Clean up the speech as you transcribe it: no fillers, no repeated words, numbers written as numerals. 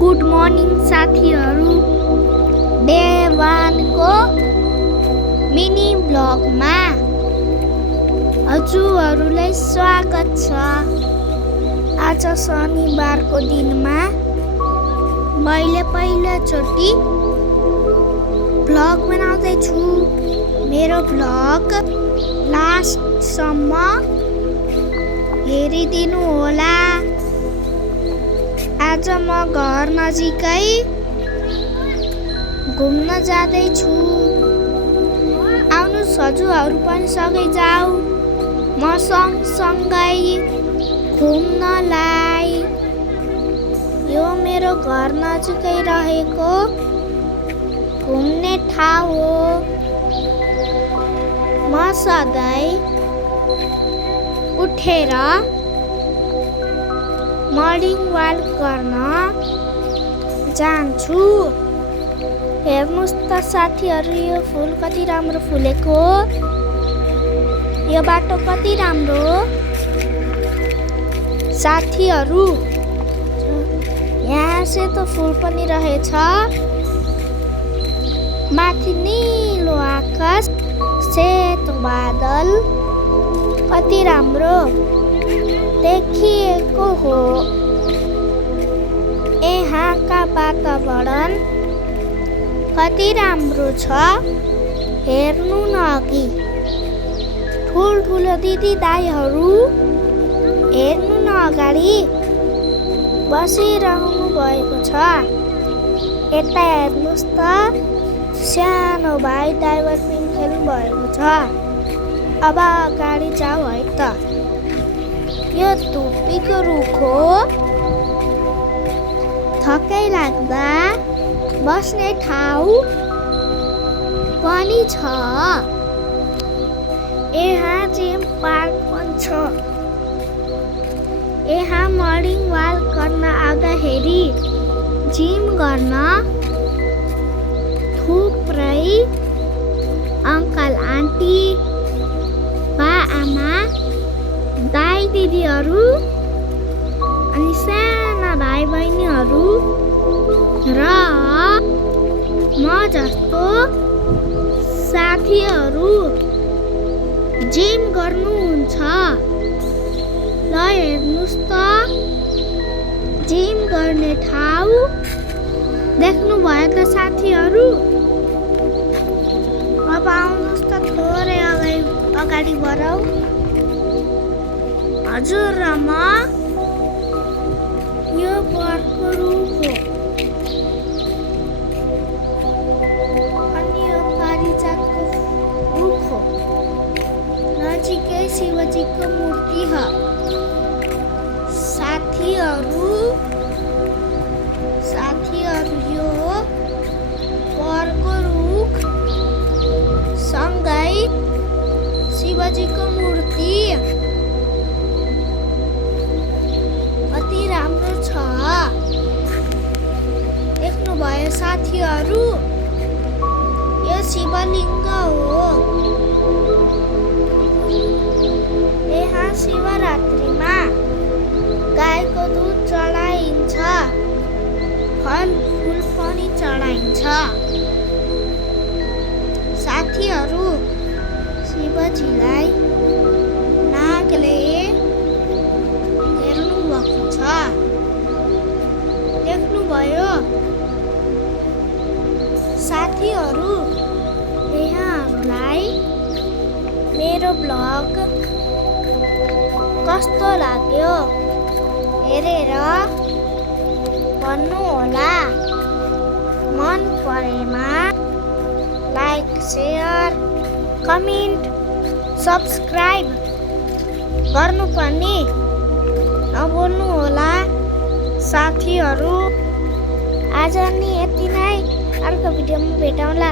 Good morning साथीहरू। Day 1 को mini ब्लगमा हजुरहरूलाई स्वागत छ। आज शनिबारको दिनमा मैले पहिलोचोटि ब्लग बनाउँदैछु। मेरो ब्लग लास्टसम्म हेरिदिनु होला। आज म घर नजिकै घुम्न जाँदैछु। आउनुहोस् हजुरहरू पनि सँगै जाऊ म सँगसँगै घुम्नलाई। यो मेरो घर नजिकै रहेको घुम्ने ठाउँ हो। म सधैँ उठेर मर्निङ वाक गर्न जान्छु। हेर्नुहोस् त साथीहरू, यो फुल कति राम्रो फुलेको, यो बाटो कति राम्रो साथीहरू। यहाँ सेतो फुल पनि रहेछ। माथि निलो आकाश, सेतो बादल कति राम्रो देखिएको हो। यहाँका वातावरण कति राम्रो छ, हेर्नु न अघि। ठुल्ठुलो दिदी दाइहरू हेर्नु न अगाडि बसिरहनु भएको छ। यता हेर्नुहोस् त, सानो भाइ ड्राइभर पिङ खेल्नु भएको छ। अब अगाडि जाऊ है त। यो धुप्पीको रुख हो। थकाइ लाग्दा बस्ने ठाउँ पनि छ। यहाँ जिम पार्क पनि छ। यहाँ मर्निङ वाक गर्न आउँदाखेरि जिम गर्न थुप्रै अङ्कल आन्टी, बा आमा, दाइ दिदीहरू अनि साना भाइ बहिनीहरू र म जस्तो साथीहरू जिम गर्नुहुन्छ। ल हेर्नुहोस् त, जिम गर्ने ठाउँ देख्नुभयो त साथीहरू। अब आउनुहोस् त, थोरै अगाडि बढाऊ। हजुर र म यो बरको रुख हो अनि यो पारिजातको रुख हो। नजिकै शिवजीको मूर्ति हो साथीहरू। यो बरको रुख सँगै शिवजीको मूर्ति कति राम्रो छ, देख्नुभयो साथीहरू। यो शिवलिङ्ग हो। यहाँ शिवरात्रिमा गाईको दुध चढाइन्छ, फलफुल पनि चढाइन्छ साथीहरू। शिवजीलाई नागले हेर्नुभएको छ, देख्नुभयो साथीहरू। यहाँहरूलाई मेरो ब्लग कस्तो लाग्यो हेरेर भन्नुहोला। मन परेमा लाइक, सेयर, कमेन्ट, सब्सक्राइब गर्नुपर्ने नभुल्नु होला साथीहरू। आज नि यति नै। अर्को भिडियोमा भेटौँला।